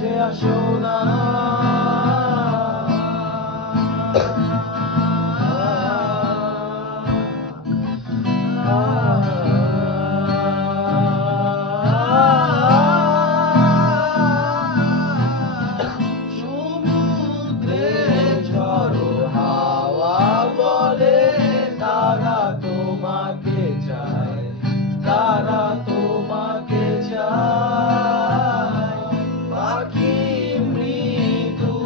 কাছে আসো না। সমুদ্রে ঝড়ো হাওয়া বলে তারা তোমাকে চায়, তারা তোমাকে চায়। পাখি মৃদু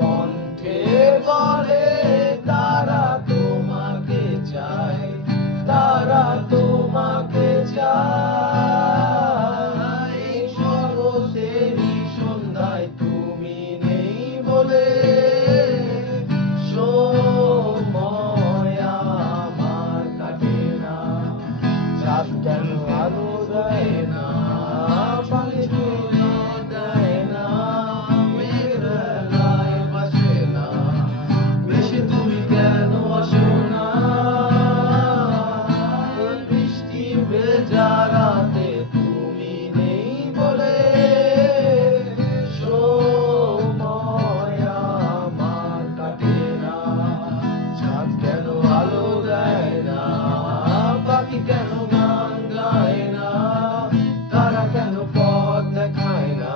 কণ্ঠে বলে তারা তোমাকে চায়, তারা তোমাকে চায়। শরতেরই সন্ধ্যায় তুমি নেই বলে সময় আমার কাটে না। চাঁদ কেন আলো দেয় না, পাখি তুলো দেয় না, মেঘেরায় ভাসে না, ভেসে তুমি কেন আসো না। বৃষ্টি ভেজা রাতে তুমি নেই বলে সময় আমার কাটে না। চাঁদ কেন আলো দেয় না, পাখি কেন গান গায় না, তারা কেন পথ দেখায় না,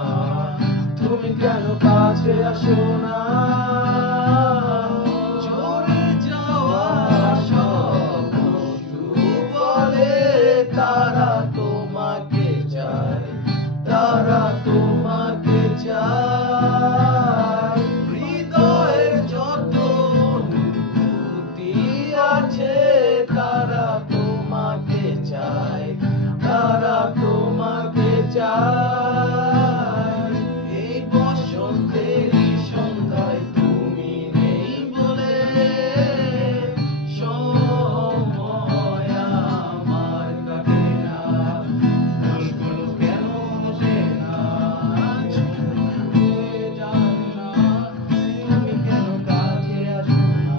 তুমি কেন কাছে আসো না। ঝরে যাওয়া সব অশ্রু বলে তারা তোমাকে চায়, তারা তোমাকে চায়। হৃদয়ের যত অনুভূতি আছে তারা তোমাকে চায়, তারা তোমাকে চায়। এই বসন্তেরই সন্ধ্যায় তুমি নেই বলে সময় আমার কাটে না। ফুলগুলো কেন বসে না, ঝরে যায় না, তুমি কেন কাছে আসো না।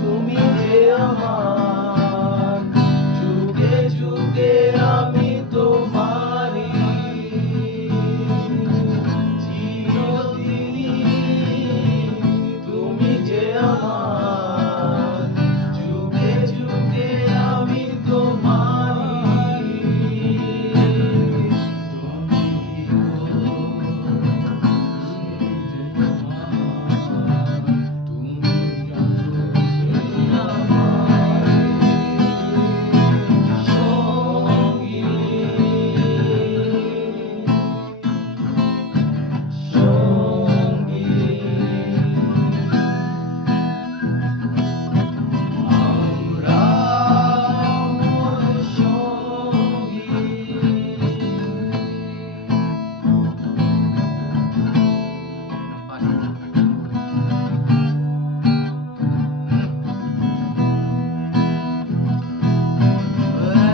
তুমি যে আমার, যুগে যুগে আমি তোমারই, চিরদিনই তুমি যে আমার, যুগে যুগে আমি তোমারই।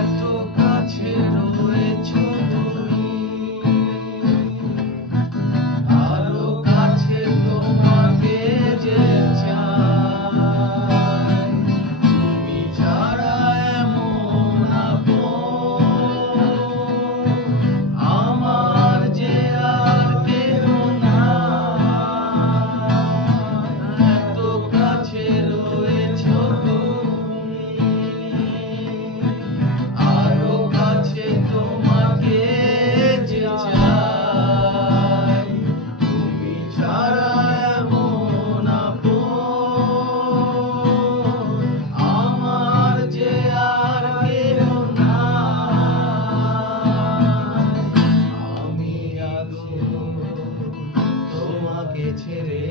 এত কাছে রয়েছো তুমি, আরো কাছে তোমাকে যে চাই। তুমি ছাড়া এমন আপন আমার যে আর কেহ নাই। এত কাছে রয়েছো তুমি, আরো কাছে তোমাকে যে চাই। তুমি ছাড়া এমন আপন আমার যে আর কেহ নাই। আমি আছি তোমাকে ছেড়ে।